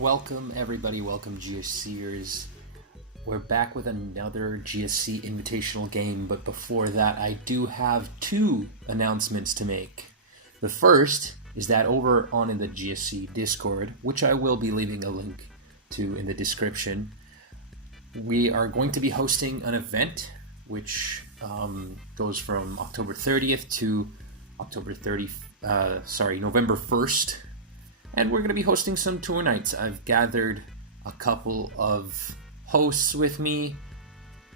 Welcome everybody, welcome GSCers. We're back with another GSC Invitational game, but before that I do have two announcements to make. The first is that over on in the GSC Discord, which I will be leaving a link to in the description, we are going to be hosting an event which goes from October 30th to November 1st. And we're going to be hosting some tour nights. I've gathered a couple of hosts with me,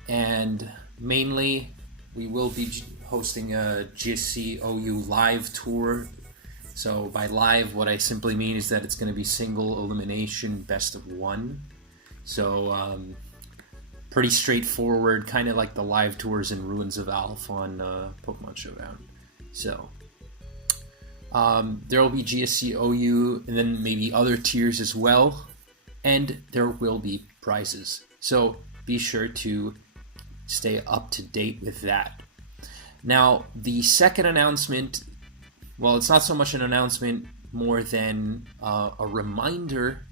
and mainly we will be hosting a GSC OU live tour. So by live, what I simply mean is that it's going to be single elimination best of one. So pretty straightforward, kind of like the live tours in Ruins of Alph on Pokemon Showdown. So there will be GSC OU and then maybe other tiers as well, and there will be prizes. So be sure to stay up to date with that. Now, the second announcement, well, it's not so much an announcement, more than a reminder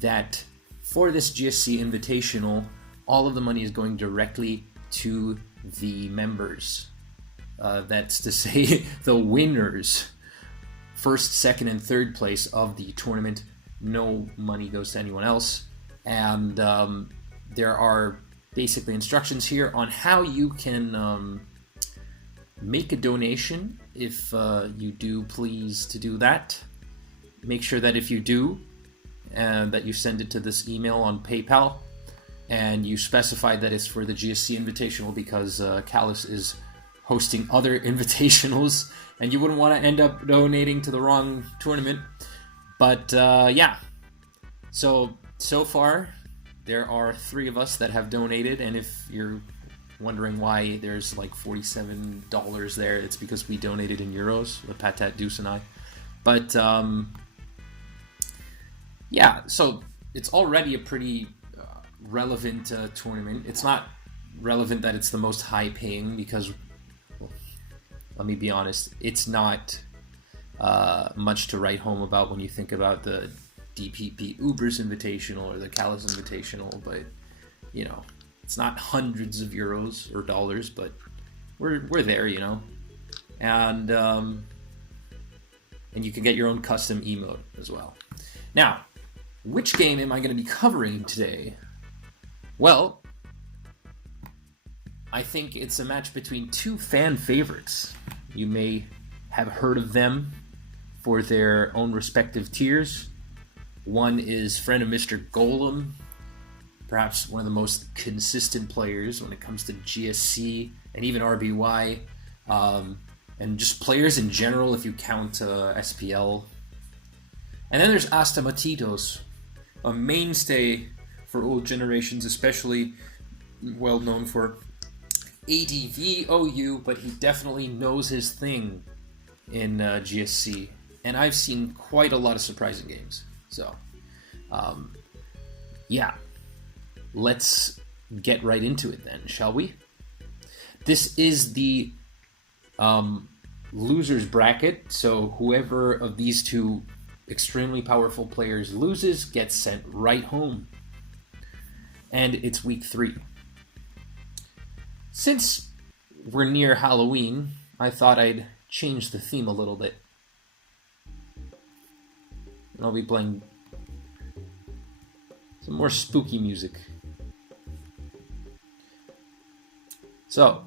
that for this GSC Invitational, all of the money is going directly to the members. That's to say, the winners. First, second, and third place of the tournament. No money goes to anyone else. And there are basically instructions here on how you can make a donation if you do please to do that. Make sure that if you do, that you send it to this email on PayPal, and you specify that it's for the GSC Invitational because Callus is hosting other invitationals, and you wouldn't want to end up donating to the wrong tournament. But yeah, so far there are 3 of us that have donated, and if you're wondering why there's like $47 there, it's because we donated in euros, the Patat Deuce and I. But yeah, so it's already a pretty relevant tournament. It's not relevant that it's the most high paying because, let me be honest, it's not much to write home about when you think about the DPP Ubers Invitational or the Callus Invitational, but you know, it's not hundreds of euros or dollars, but we're there, you know, and you can get your own custom emote as well. Now, which game am I going to be covering today? Well, I think it's a match between 2 fan favorites. You may have heard of them for their own respective tiers. One is friend of Mr. Golem, perhaps one of the most consistent players when it comes to GSC and even RBY, and just players in general if you count SPL. And then there's Astamatitos, a mainstay for old generations, especially well known for ADV OU, but he definitely knows his thing in GSC, and I've seen quite a lot of surprising games. So yeah, let's get right into it then, shall we? This is the losers bracket, so whoever of these 2 extremely powerful players loses gets sent right home, and it's week 3. Since we're near Halloween, I thought I'd change the theme a little bit. And I'll be playing some more spooky music. So,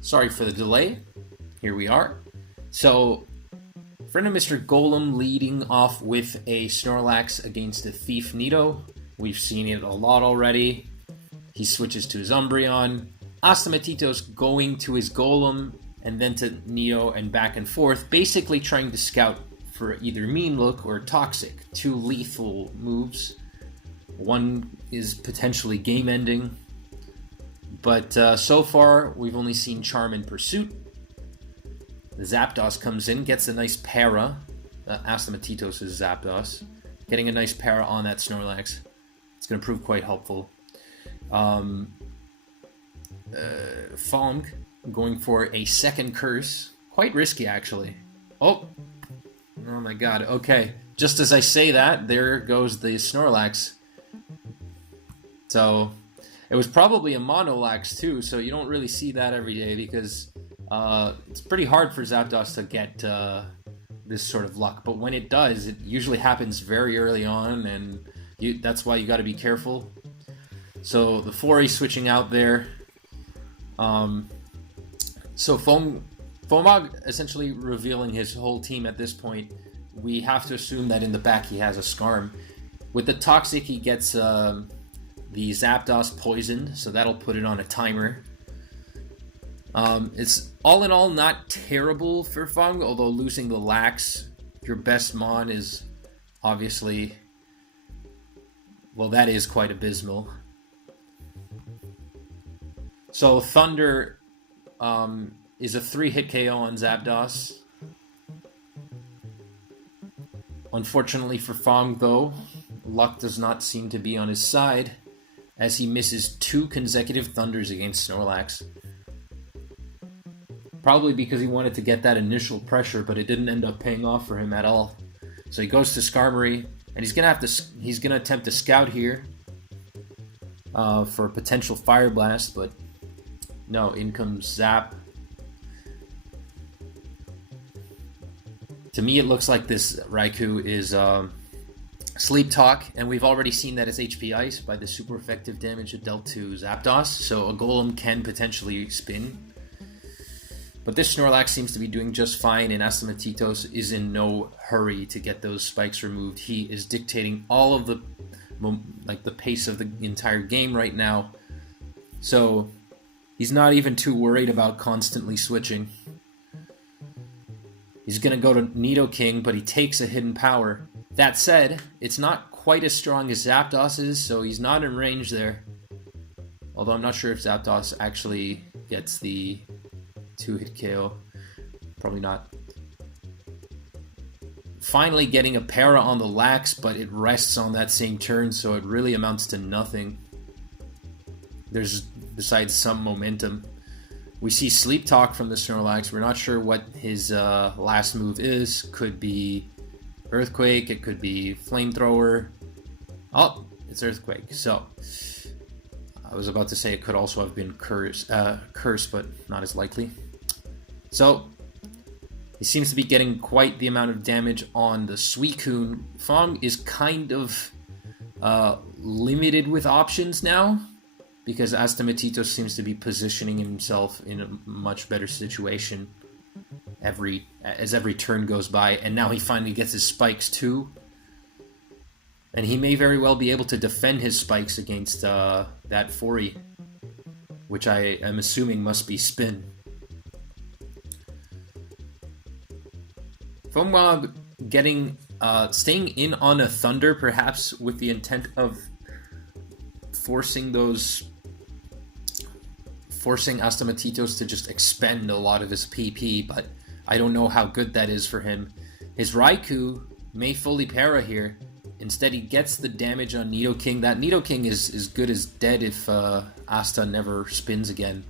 sorry for the delay. Here we are. So, friend of Mr. Golem leading off with a Snorlax against a Thief Nido. We've seen it a lot already. He switches to his Umbreon. Astamatitos going to his Golem and then to Nido and back and forth, basically trying to scout for either Mean Look or Toxic. 2 lethal moves. One is potentially game-ending. But so far, we've only seen Charm and Pursuit. The Zapdos comes in, gets a nice para. Astamatitos is Zapdos. Getting a nice para on that Snorlax. It's going to prove quite helpful. FOMG going for a second curse. Quite risky, actually. Oh my god, okay. Just as I say that, there goes the Snorlax. So, it was probably a Monolax too, so you don't really see that every day because it's pretty hard for Zapdos to get this sort of luck. But when it does, it usually happens very early on, and that's why you got to be careful. So the Fori switching out there. So FOMG essentially revealing his whole team at this point. We have to assume that in the back he has a Skarm. With the Toxic, he gets the Zapdos poisoned, so that'll put it on a timer. It's all in all not terrible for FOMG, although losing the Lax, your best Mon, is obviously, well, that is quite abysmal. So Thunder is a 3-hit KO on Zapdos. Unfortunately for FOMG, though, luck does not seem to be on his side, as he misses 2 consecutive Thunders against Snorlax. Probably because he wanted to get that initial pressure, but it didn't end up paying off for him at all. So he goes to Skarmory, and he's gonna attempt to scout here for a potential Fire Blast, but no, in comes Zap. To me, it looks like this Raikou is Sleep Talk, and we've already seen that it's HP Ice by the super effective damage it dealt to Zapdos, so a Golem can potentially spin. But this Snorlax seems to be doing just fine, and Astamatitos is in no hurry to get those spikes removed. He is dictating all of the pace of the entire game right now, so he's not even too worried about constantly switching. He's going to go to Nidoking, but he takes a hidden power. That said, it's not quite as strong as Zapdos is, so he's not in range there. Although I'm not sure if Zapdos actually gets the 2-hit KO. Probably not. Finally getting a para on the Lax, but it rests on that same turn, so it really amounts to nothing. There's, besides some momentum. We see Sleep Talk from the Snorlax. We're not sure what his last move is. Could be Earthquake, it could be Flamethrower. Oh, it's Earthquake. So, I was about to say it could also have been Curse, but not as likely. So, he seems to be getting quite the amount of damage on the Suicune. FOMG is kind of limited with options now, because Astamatitos seems to be positioning himself in a much better situation as every turn goes by, and now he finally gets his spikes too. And he may very well be able to defend his spikes against that Fori, which I am assuming must be Spin. FOMG staying in on a Thunder, perhaps with the intent of forcing Astamatitos to just expend a lot of his PP, but I don't know how good that is for him. His Raikou may fully para here. Instead, he gets the damage on Nidoking. That Nidoking is good as dead if Asta never spins again.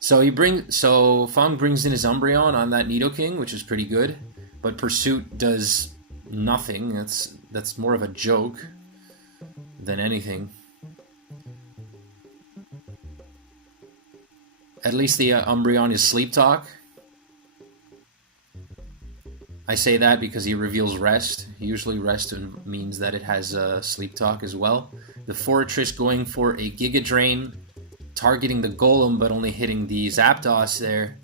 So FOMG brings in his Umbreon on that Nidoking, which is pretty good, but Pursuit does nothing. That's more of a joke than anything. At least the Umbreon is Sleep Talk. I say that because he reveals Rest. Usually Rest means that it has Sleep Talk as well. The Fortress going for a Giga Drain, targeting the Golem but only hitting the Zapdos there.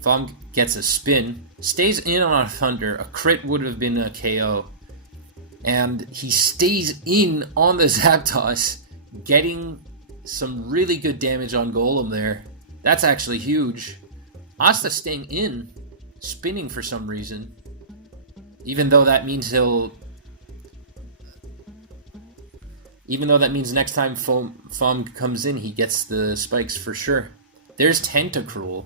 FOMG gets a spin, stays in on a Thunder. A crit would have been a KO. And he stays in on the Zapdos, getting some really good damage on Golem there. That's actually huge. Asta staying in, spinning for some reason. Even though that means next time FOMG comes in, he gets the spikes for sure. There's Tentacruel.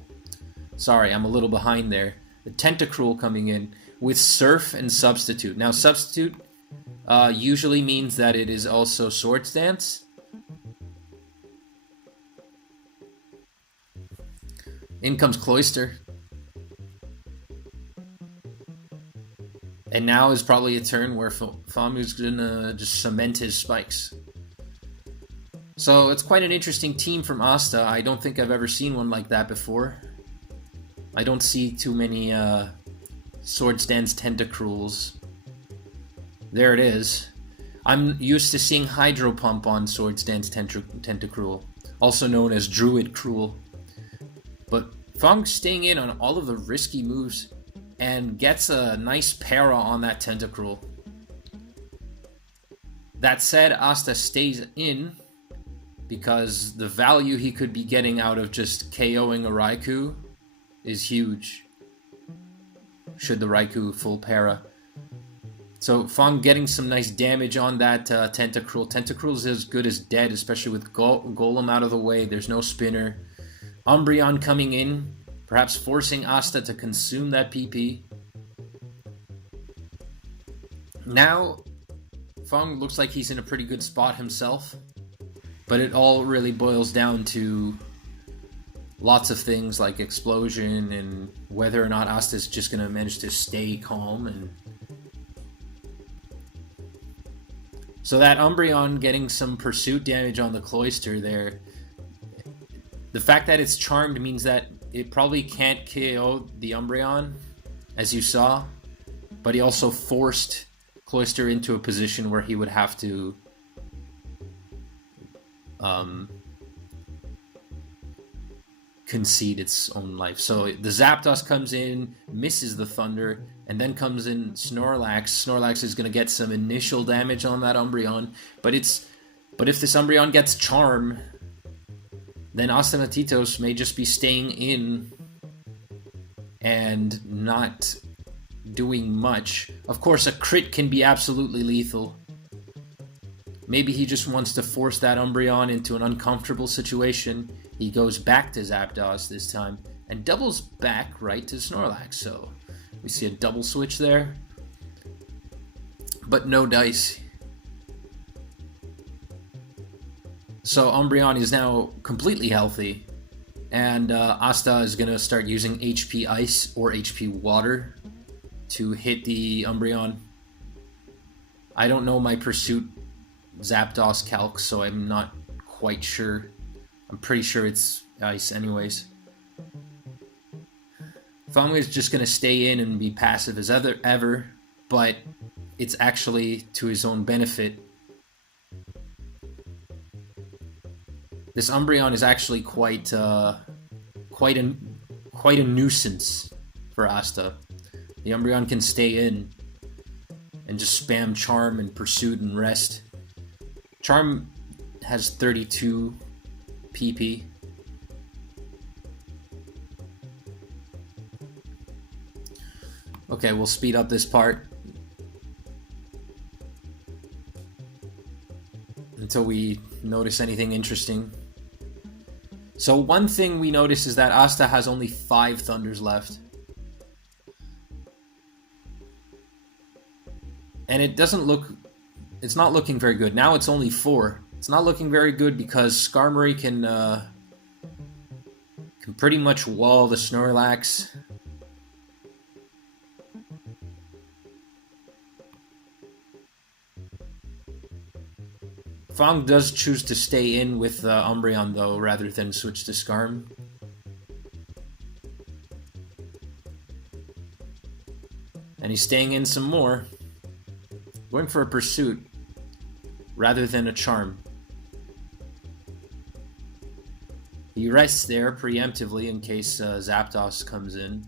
Sorry, I'm a little behind there. The Tentacruel coming in with Surf and Substitute. Now, Substitute usually means that it is also Swords Dance. In comes Cloister. And now is probably a turn where FOMG's gonna just cement his spikes. So it's quite an interesting team from Asta. I don't think I've ever seen one like that before. I don't see too many Swords Dance Tentacruels. There it is. I'm used to seeing Hydro Pump on Swords Dance Tentacruel, also known as Druid Cruel. But FOMG's staying in on all of the risky moves and gets a nice para on that Tentacruel. That said, Asta stays in because the value he could be getting out of just KOing a Raikou is huge, should the Raikou full para. So FOMG getting some nice damage on that Tentacruel. Tentacruel's as good as dead, especially with Golem out of the way. There's no spinner. Umbreon coming in, perhaps forcing Asta to consume that PP. Now, FOMG looks like he's in a pretty good spot himself, but it all really boils down to lots of things like explosion and whether or not Asta's just going to manage to stay calm. And so that Umbreon getting some pursuit damage on the Cloister there, the fact that it's charmed means that it probably can't KO the Umbreon, as you saw, but he also forced Cloister into a position where he would have to concede its own life. So the Zapdos comes in, misses the Thunder, and then comes in Snorlax. Snorlax is going to get some initial damage on that Umbreon, but if this Umbreon gets Charm, then Astamatitos may just be staying in and not doing much. Of course, a crit can be absolutely lethal. Maybe he just wants to force that Umbreon into an uncomfortable situation. He goes back to Zapdos this time and doubles back right to Snorlax. So we see a double switch there, but no dice. So Umbreon is now completely healthy, and Asta is going to start using HP Ice or HP Water to hit the Umbreon. I don't know my Pursuit Zapdos calc, so I'm not quite sure. I'm pretty sure it's Ice anyways. FOMG is just going to stay in and be passive as ever, but it's actually to his own benefit. This Umbreon is actually quite a nuisance for Asta. The Umbreon can stay in and just spam Charm and Pursuit and Rest. Charm has 32 PP. Okay, we'll speed up this part until we notice anything interesting. So one thing we notice is that Asta has only 5 Thunders left. And it's not looking very good. Now it's only 4. It's not looking very good because Skarmory can pretty much wall the Snorlax. FOMG does choose to stay in with Umbreon though, rather than switch to Skarm. And he's staying in some more. Going for a Pursuit rather than a Charm. He rests there preemptively in case Zapdos comes in.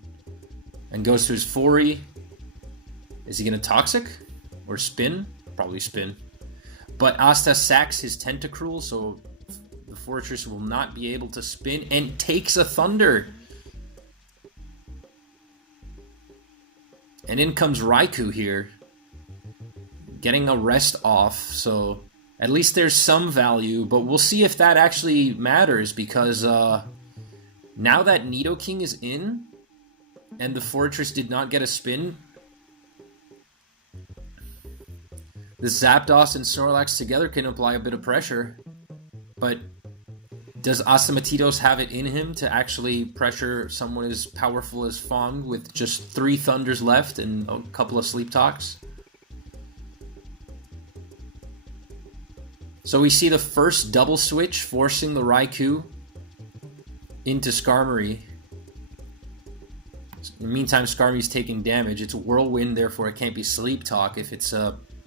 And goes to his Fori. Is he going to Toxic? Or Spin? Probably Spin. But Asta sacks his Tentacruel, so the Fortress will not be able to spin, and takes a Thunder. And in comes Raikou here, getting a rest off, so at least there's some value, but we'll see if that actually matters, because now that Nidoking is in, and the Fortress did not get a spin, The Zapdos and Snorlax together can apply a bit of pressure, but does Astamatitos have it in him to actually pressure someone as powerful as FOMG with just 3 Thunders left and a couple of Sleep Talks? So we see the first double switch forcing the Raikou into Skarmory. In the meantime, Skarmory's taking damage. It's a Whirlwind, therefore it can't be Sleep Talk. If it's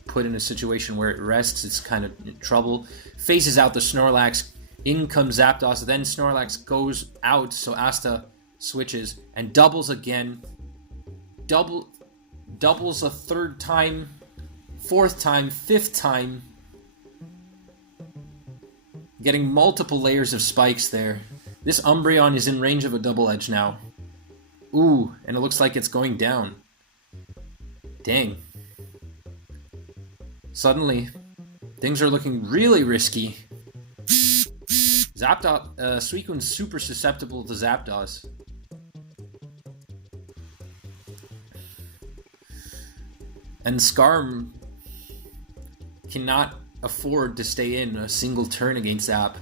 put in a situation where it rests, it's kind of in trouble. Phases out the Snorlax. In comes Zapdos. Then Snorlax goes out, so Asta switches and doubles again. Doubles a third time, fourth time, fifth time. Getting multiple layers of spikes there. This Umbreon is in range of a double edge now. Ooh, and it looks like it's going down. Dang. Suddenly, things are looking really risky. Suicune's super susceptible to Zapdos. And Skarm cannot afford to stay in a single turn against Zap.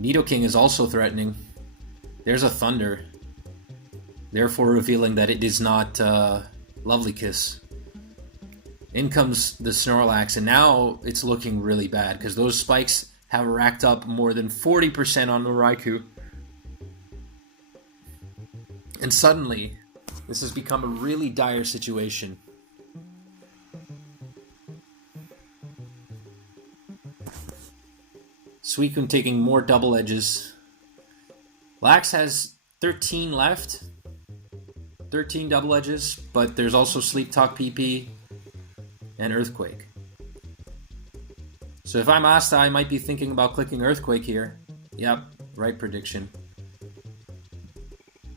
Nidoking is also threatening. There's a Thunder, therefore revealing that it is not Lovely Kiss. In comes the Snorlax, and now it's looking really bad because those spikes have racked up more than 40% on the Raikou. And suddenly, this has become a really dire situation. Suicune taking more double edges. Lax has 13 left. 13 double edges, but there's also Sleep Talk PP and Earthquake. So if I'm Asta, I might be thinking about clicking Earthquake here. Yep, right prediction.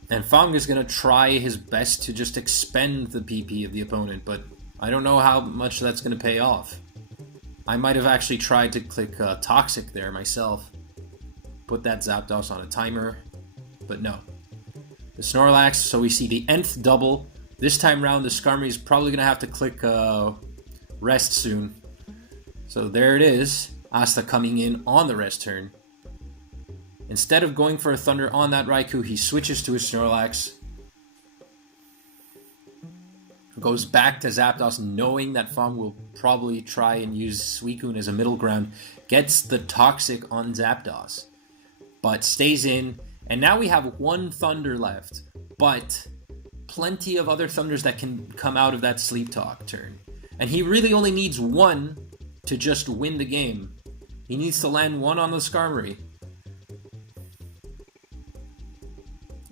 And FOMG is going to try his best to just expend the PP of the opponent, but I don't know how much that's going to pay off. I might have actually tried to click Toxic there myself. Put that Zapdos on a timer, but no. The Snorlax, so we see the nth double. This time around, the Skarmory is probably going to have to click Rest soon. So there it is. Asta coming in on the rest turn. Instead of going for a Thunder on that Raikou, he switches to his Snorlax. Goes back to Zapdos, knowing that FOMG will probably try and use Suicune as a middle ground. Gets the Toxic on Zapdos, but stays in. And now we have 1 Thunder left, but plenty of other Thunders that can come out of that Sleep Talk turn. And he really only needs 1 to just win the game. He needs to land 1 on the Skarmory.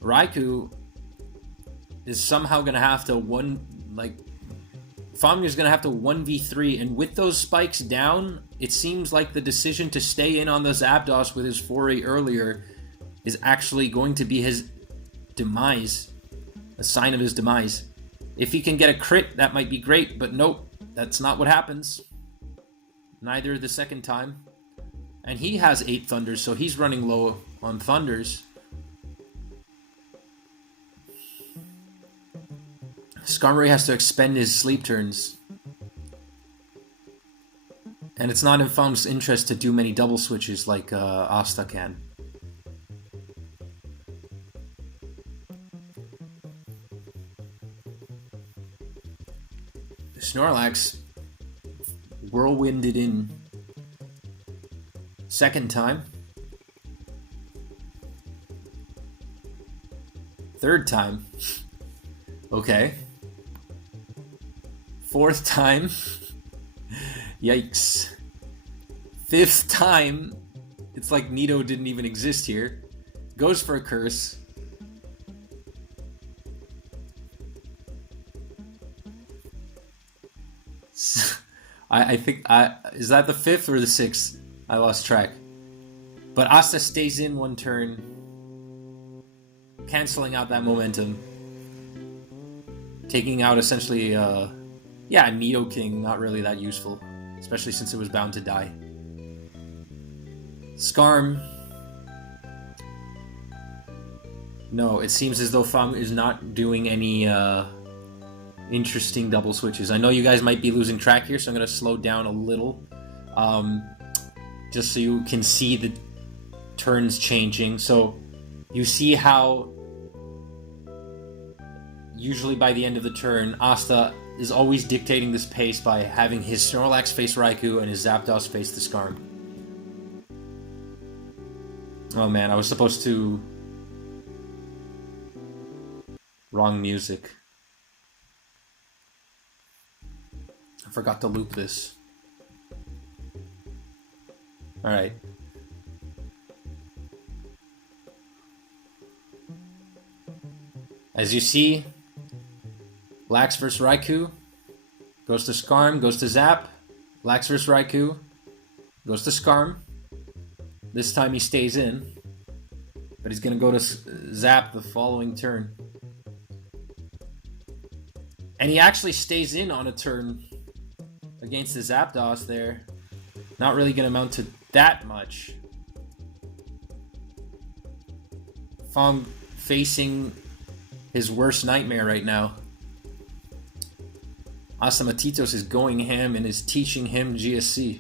Raikou is somehow going to have to FOMG is going to have to 1v3, and with those spikes down, it seems like the decision to stay in on the Zapdos with his foray earlier is actually going to be his demise. A sign of his demise. If he can get a crit, that might be great, but nope, that's not what happens. Neither the second time. And he has 8 Thunders, so he's running low on Thunders. Skarmory has to expend his sleep turns. And it's not in FOMG's interest to do many double switches like Asta can. Snorlax whirlwinded in. Second time. Third time. Okay. Fourth time. Yikes. Fifth time. It's like Nido didn't even exist here. Goes for a curse. I think is that the 5th or the 6th? I lost track. But Asta stays in 1 turn, canceling out that momentum, taking out essentially, Nidoking, not really that useful, especially since it was bound to die. Skarm. No, it seems as though FOMG is not doing any interesting double switches. I know you guys might be losing track here, so I'm going to slow down a little. Just so you can see the turns changing. So you see how usually by the end of the turn, Asta is always dictating this pace by having his Snorlax face Raikou and his Zapdos face the Skarm. Oh man, I was supposed to... Wrong music. I forgot to loop this. Alright. As you see, Lax vs Raikou, goes to Skarm, goes to Zap, Lax vs Raikou, goes to Skarm. This time he stays in, but he's going to go to Zap the following turn. And he actually stays in on a turn against the Zapdos there. Not really going to amount to that much. Fong facing his worst nightmare right now. Astamatitos is going ham and is teaching him GSC.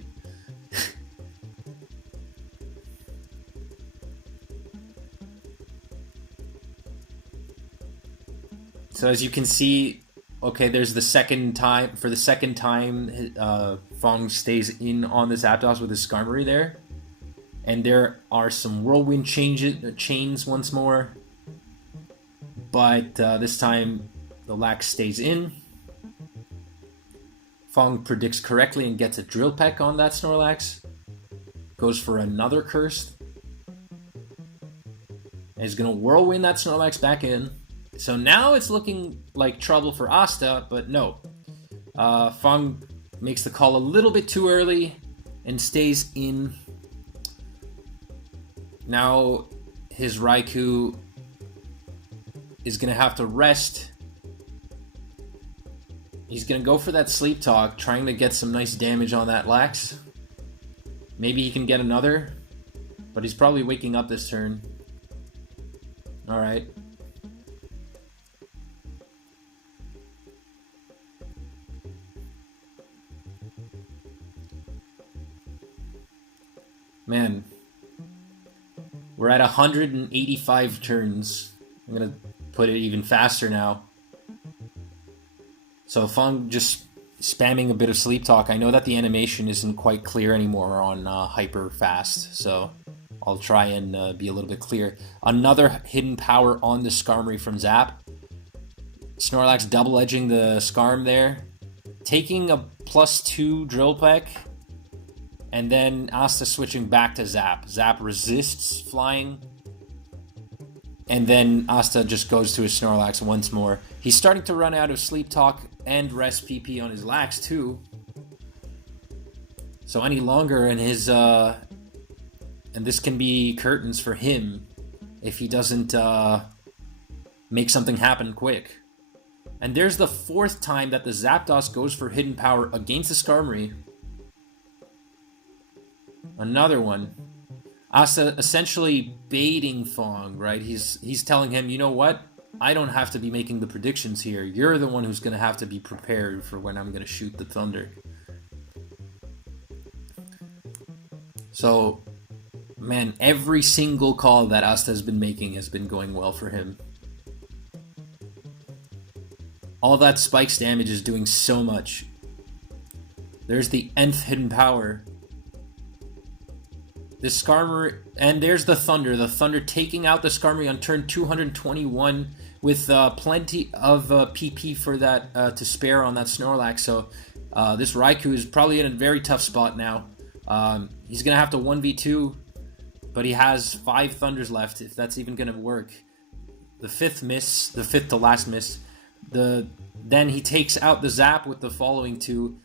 So as you can see, okay, there's the second time. For the second time, Fong stays in on the Zapdos with his Skarmory there. And there are some Whirlwind chains once more. But this time, the Lax stays in. Fong predicts correctly and gets a Drill Peck on that Snorlax. Goes for another Curse. And he's going to Whirlwind that Snorlax back in. So now it's looking like trouble for Asta, but no. Fong makes the call a little bit too early and stays in. Now his Raikou is going to have to rest. He's going to go for that Sleep Talk, trying to get some nice damage on that Lax. Maybe he can get another, but he's probably waking up this turn. Alright. Man, we're at 185 turns. I'm going to put it even faster now. So Fong just spamming a bit of Sleep Talk. I know that the animation isn't quite clear anymore on Hyper Fast, so I'll try and be a little bit clear. Another hidden power on the Skarmory from Zap. Snorlax double edging the Skarm there. Taking a +2 Drill Peck. And then Asta switching back to Zap. Zap resists flying. And then Asta just goes to his Snorlax once more. He's starting to run out of Sleep Talk and Rest PP on his Lax too. So any longer and his... and this can be curtains for him if he doesn't make something happen quick. And there's the 4th time that the Zapdos goes for hidden power against the Skarmory. Another one. Asta essentially baiting Fong, right? He's telling him, you know what? I don't have to be making the predictions here. You're the one who's going to have to be prepared for when I'm going to shoot the thunder. So, man, every single call that Asta has been making has been going well for him. All that spikes damage is doing so much. There's the nth hidden power. This Skarmory, and there's the Thunder. The Thunder taking out the Skarmory on turn 221 with plenty of PP for that to spare on that Snorlax. So this Raikou is probably in a very tough spot now. He's going to have to 1v2, but he has 5 Thunders left, if that's even going to work. The 5th miss, the 5th to last miss. Then he takes out the Zap with the following 2.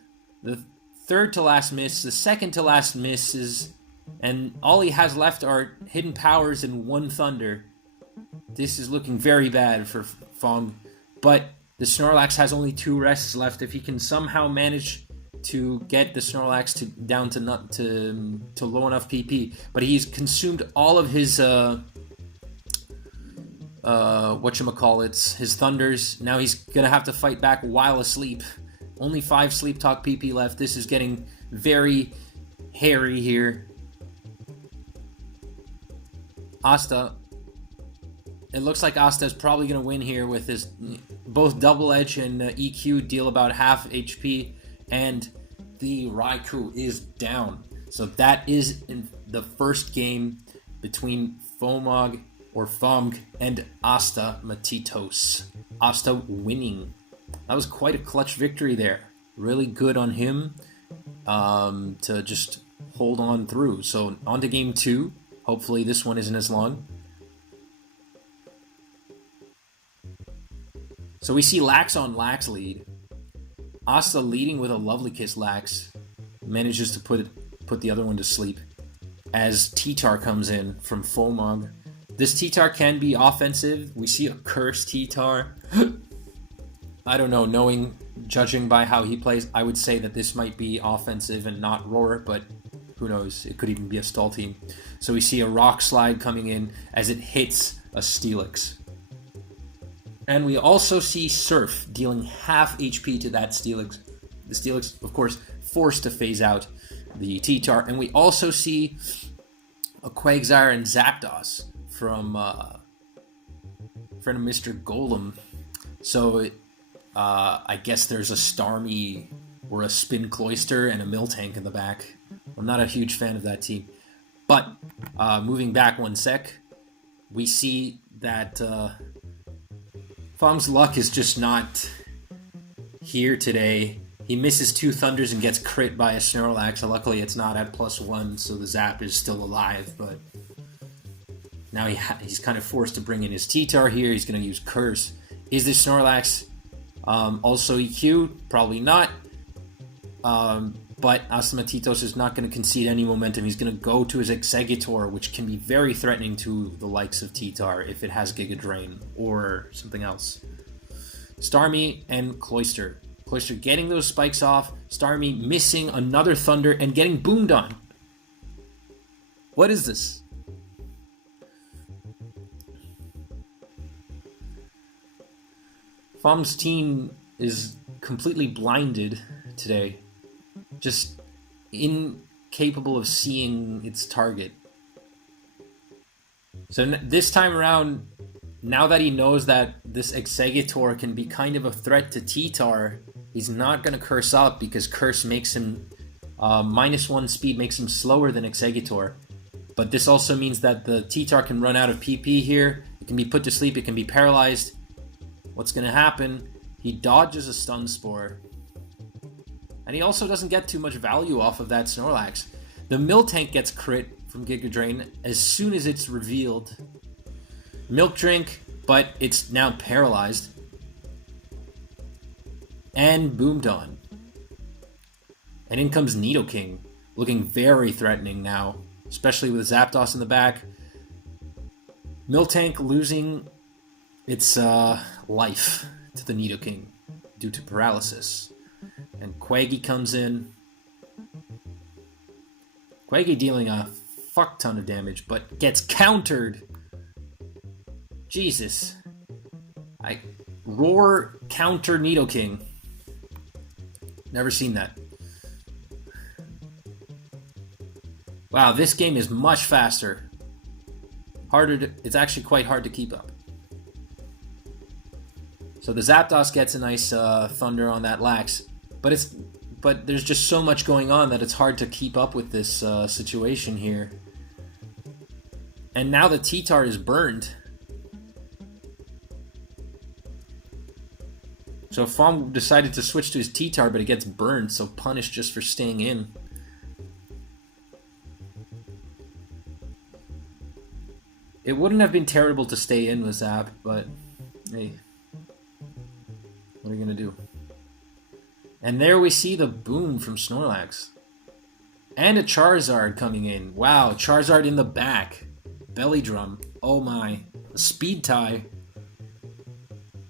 The 3rd to last miss, the 2nd to last miss is... And all he has left are hidden powers and 1 Thunder. This is looking very bad for Fong. But the Snorlax has only 2 rests left. If he can somehow manage to get the Snorlax down to low enough PP. But he's consumed all of his whatchamacallits, his Thunders. Now he's gonna have to fight back while asleep. Only 5 Sleep Talk PP left. This is getting very hairy here. Asta. It looks like Asta is probably going to win here with his both Double Edge and EQ deal about half HP, and the Raikou is down. So that is in the first game between FOMG and Astamatitos. Asta winning. That was quite a clutch victory there. Really good on him to just hold on through. So on to game 2. Hopefully this one isn't as long. So we see Lax on Lax lead. Asta leading with a Lovely Kiss. Lax manages to put the other one to sleep as T-Tar comes in from FOMG. This T-Tar can be offensive. We see a cursed T-Tar. I don't know, judging by how he plays, I would say that this might be offensive and not Roar, but who knows? It could even be a stall team. So we see a Rock Slide coming in as it hits a Steelix. And we also see Surf dealing half HP to that Steelix. The Steelix, of course, forced to phase out the T-Tar. And we also see a Quagsire and Zapdos from Mr. Golem. So I guess there's a Starmie or a Spin Cloyster and a Miltank in the back. I'm not a huge fan of that team. But moving back one sec, we see that FOMG's luck is just not here today. He misses 2 Thunders and gets crit by a Snorlax. Luckily, it's not at +1, so the Zap is still alive. But now he's kind of forced to bring in his T-Tar here. He's going to use Curse. Is this Snorlax also EQ? Probably not. But Astamatitos is not going to concede any momentum. He's going to go to his Exeggutor, which can be very threatening to the likes of T-Tar if it has Giga Drain or something else. Starmie and Cloyster. Cloyster getting those spikes off. Starmie missing another Thunder and getting boomed on. What is this? FOMG's team is completely blinded today. Just incapable of seeing its target. So this time around, now that he knows that this Exeggutor can be kind of a threat to T-Tar, he's not going to Curse up because Curse makes him -1 speed, makes him slower than Exeggutor. But this also means that the T-Tar can run out of PP here. It can be put to sleep. It can be paralyzed. What's going to happen? He dodges a Stun Spore. And he also doesn't get too much value off of that Snorlax. The Miltank gets crit from Giga Drain as soon as it's revealed. Milk Drink, but it's now paralyzed. And boomed on. And in comes Nidoking, looking very threatening now, especially with Zapdos in the back. Miltank losing its life to the Nidoking due to paralysis. And Quaggy comes in. Quaggy dealing a fuck ton of damage, but gets countered. Jesus. Roar counter Nidoking. Never seen that. Wow, this game is much faster. It's actually quite hard to keep up. So the Zapdos gets a nice Thunder on that Lax. But there's just so much going on that it's hard to keep up with this situation here. And now the T-Tar is burned. So FOMG decided to switch to his T-Tar, but it gets burned, so punished just for staying in. It wouldn't have been terrible to stay in with Zap, but hey, what are you going to do? And there we see the boom from Snorlax. And a Charizard coming in. Wow, Charizard in the back. Belly drum. Oh my. A speed tie.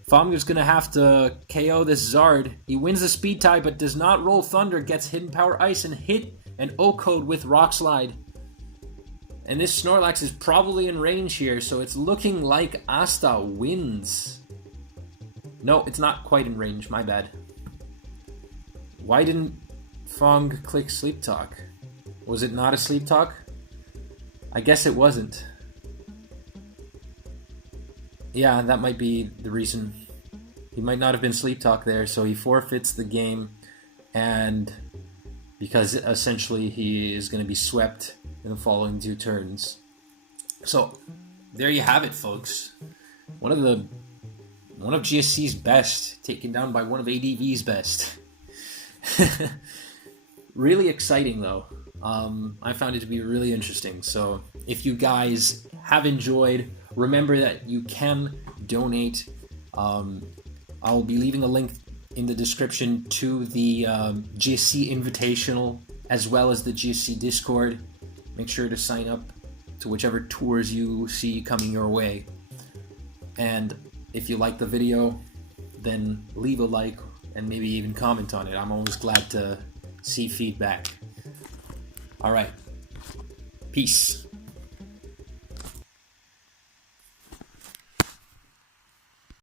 FOMG is going to have to KO this Zard. He wins the speed tie but does not roll Thunder. Gets Hidden Power Ice and hit an O-Code with Rock Slide. And this Snorlax is probably in range here, so it's looking like Asta wins. No, it's not quite in range, my bad. Why didn't FOMG click Sleep Talk? Was it not a Sleep Talk? I guess it wasn't. Yeah, that might be the reason. He might not have been Sleep Talk there, so he forfeits the game, and because essentially he is going to be swept in the following 2 turns. So there you have it, folks. One of GSC's best, taken down by one of ADV's best. Really exciting though. I found it to be really interesting. So if you guys have enjoyed, remember that you can donate. I'll be leaving a link in the description to the GSC Invitational as well as the GSC Discord. Make sure to sign up to whichever tours you see coming your way. And if you like the video, then leave a like and maybe even comment on it. I'm always glad to see feedback. All right. Peace.